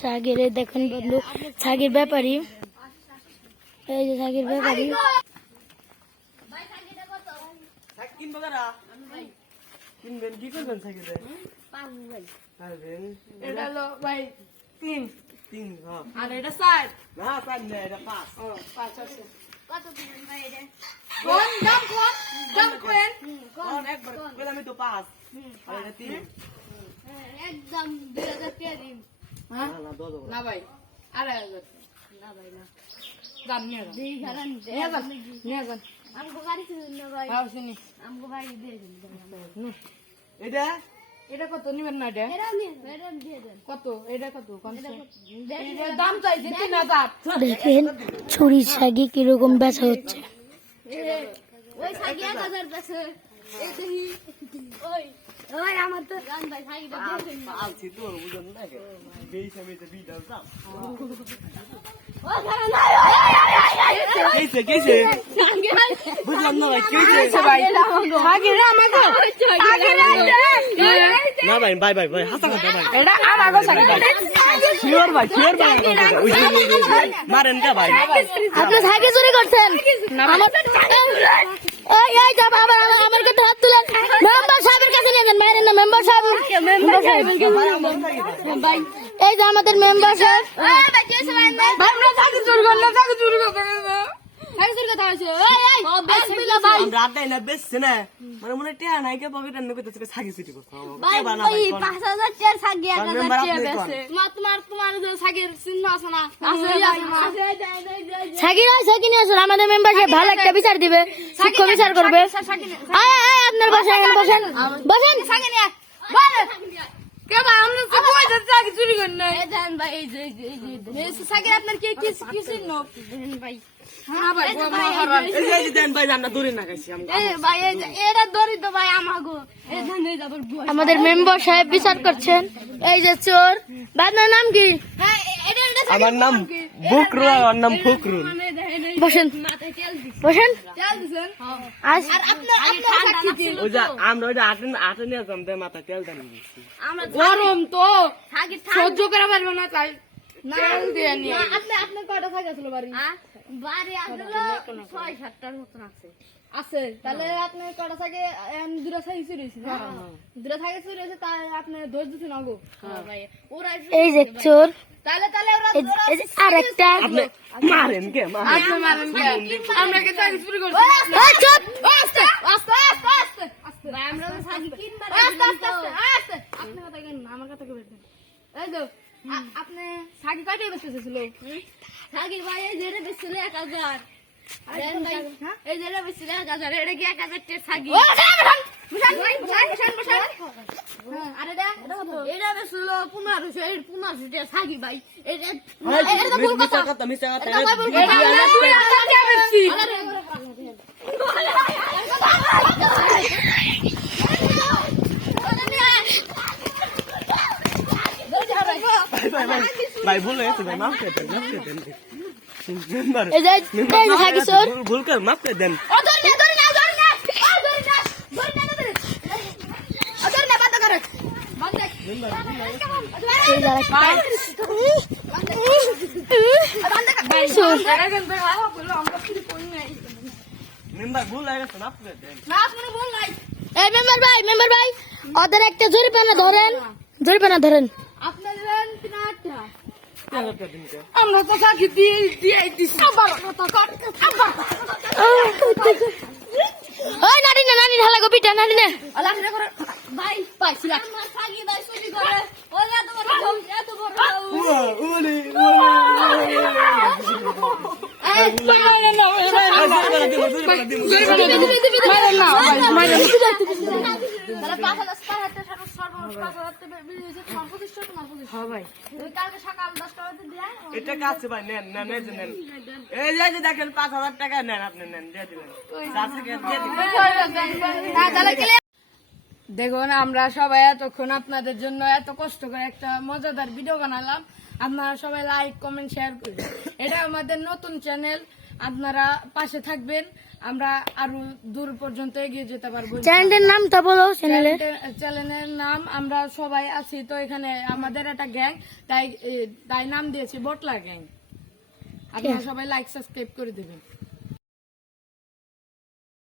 সাগের দেখুন বন্ধু, সাগের ব্যাপারী, এই যে সাগের ব্যাপারী। একদম 2000 টাকা দিন না ভাই, 2500 না ভাই না দাম নিয়ে যান, দেই গারান নিয়ে যান আমগো বাড়ি শুনুন না ভাই, আও শুনি আমগো বাড়ি দিয়ে দেন। এটা এটা কত নিবেন না? এটা দিয়ে দেন। কত? এটা কত? এটা দাম চাইছে 3000। দেখেন ছুরি সাগি কিরকম বেচা হচ্ছে। ওই সাগি 1000 পেছে, এই দেখি ওই ওই আমার তো গান ভাই সাগিটা দিয়ে দেন। আলছি তোর বুঝন না কে বেইছে মেতে বিদাল দাম ও গান না কেসে বুঝলাম না ভাই কেসে ভাই সাগিরা আমাগো না ভাই বাই বাই ভাই হাসা কথা ভাই এটা আমাগো সাগি শিওর ভাই মারেন কা ভাই আপনি সাগি চুরি করছেন। আমার এই এই যা বাবা আমার কাছে হাত তুলেন, মেম্বার সাহেবের কাছে নিয়ে যান। মারেন না মেম্বার সাহেব, ভাই এই যে আমাদের মেম্বার সাহেব। ভাই কেসে ভাই আমরা সাগি চুরি করলাম, সাগি চুরি করতে সাগি চুরি করতে হইছে। এই এই বিসমিল্লাহ ভাই আমরা আড্ডাই না বেশছে না মানে মনে টিয়া নাই কে পকেট আনবে কইতেছে সাগি সিটি করছ ভাই ভাই 5000 টাকা সাগি 1000 টাকা বেচে তোমার যে সাগির চিহ্ন আছে না? আছে সাগি নয় সাগি নিয়ে আসুন। আমাদের মেম্বার সাহেব ভালো একটা বিচার দিবে, শিক্ষা বিচার করবে। আয় আয় আপনার বসেন, বসেন বসেন। সাগি নিয়ে বলে কে ভাই আমরা তো কই যে সাগি চুরি করেন না? এই দেন ভাই, এই যে সাগি আপনার কি কি চিহ্ন ভাই? হ্যাঁ ভাই এই যে দেন ভাই আমরা দূরে না খাইছি আমরা এই ভাই এই যে এটা দরিদ্র তো ভাই আমাগো এই দেন এই যাবার বই। আমাদের মেম্বার সাহেব বিচার করছেন। এই যে চোর, আপনার নাম কি? হ্যাঁ এটা আমার নাম বুকরুল, আমার নাম ফুকরুল। মানে দেখেন বসেন মাথায় তেল দিছে, বসেন। তেল দিছেন। আজ আর আপনার সাক্ষী দিন। ওই যে আমরা ওইটা আটে নিয়ে যাম দে মাথা তেল দেন আমরা গরম তো সাগি সহ্য করা পারবে না তাই না দিয়ে নি। আপনি কয়টা সাগি ছিল বাড়ি? বাড়ি আসলে 6-7টার মতন আছে। তাহলে আপনি কয়টা সাগি দুটা সাগি চুরি হইছে? দুটা সাগি চুরি হইছে, তাই আপনি দোষ দিছেন আগো ভাই ওরা। এই যে চোর, তাহলে ওরা এই যে আরেকটা। আপনি মারেন কে আপনি মারেন কে? আমরা কে সাগি চুরি করছি? এই চুপ। আস্তে আস্তে আস্তে আস্তে আস্তে ভাই আমরা তো সাগি কিনবার আস্তে আস্তে আস্তে আপনি কথা কেন আমার কথা কইবেন? এই তো আপনি সাগি কয়টা বেচতেছিল? সাগি ভাই এই যেটা বেচছিল 1000। দেন ভাই এই যেটা বেচছিল 1000, এটা কি 1000 টাকা সাগি? ও বসান। আরে এটা বেচছিল 1500, এই 1500 টাকা সাগি ভাই। এটা তো ভুল কথা। মিছা কথা এটা ভুল কথা। টাকা বেচছি। ভাই ভুল হয়েছে ভাই মাফ করে দেন এই যে সাগি চোর। ভুল কর মাফ করে দেন ও ধরে না বাদ কর বাদ দেখ। এই যে আরেকটা চোর। মেম্বার ভুল হয়ে গেছে মাফ করে দেন না আপনি বল নাই। এই মেম্বার ভাই ওদের একটা জরিমানা ধরেন, জরিমানা ধরেন। আপনাদের 3-8টা দিনকে আমরা তো সাকি দিয়ে দিছি। আবার কথা কর আবার ওই নানি ঢালা গো পিটা নানি না। আল্লাহ করে ভাই পাইছিলা আমার সাকি ভাই চুরি করে ওলা তোমার এত বড় এই মারে না তাহলে 5000 কালকে সকাল 10টা বাজে দিয়া এটা কাছে ভাই নেন না নেন নেন এই যে দেখেন 5000 টাকা নেন আপনি নেন দিয়ে দিবেন যাচ্ছে কে দিয়ে দিবেন। দেখুন আমরা সবাই এতক্ষণ আপনাদের জন্য এত কষ্ট করে একটা মজাদার ভিডিও বানালাম। আপনারা সবাই লাইক কমেন্ট শেয়ার করুন। এটা আমাদের নতুন চ্যানেল, আপনারা পাশে থাকবেন, আমরা আরো দূর পর্যন্ত এগিয়ে যেতে পারবো। চ্যানেলের নাম তো বলো, চ্যানেলে চ্যানেলের নাম আমরা সবাই আছি তো এখানে, আমাদের একটা গ্যাং, তাই নাম দিয়েছি বটলা গ্যাং। আপনারা সবাই লাইক সাবস্ক্রাইব করে দেবেন।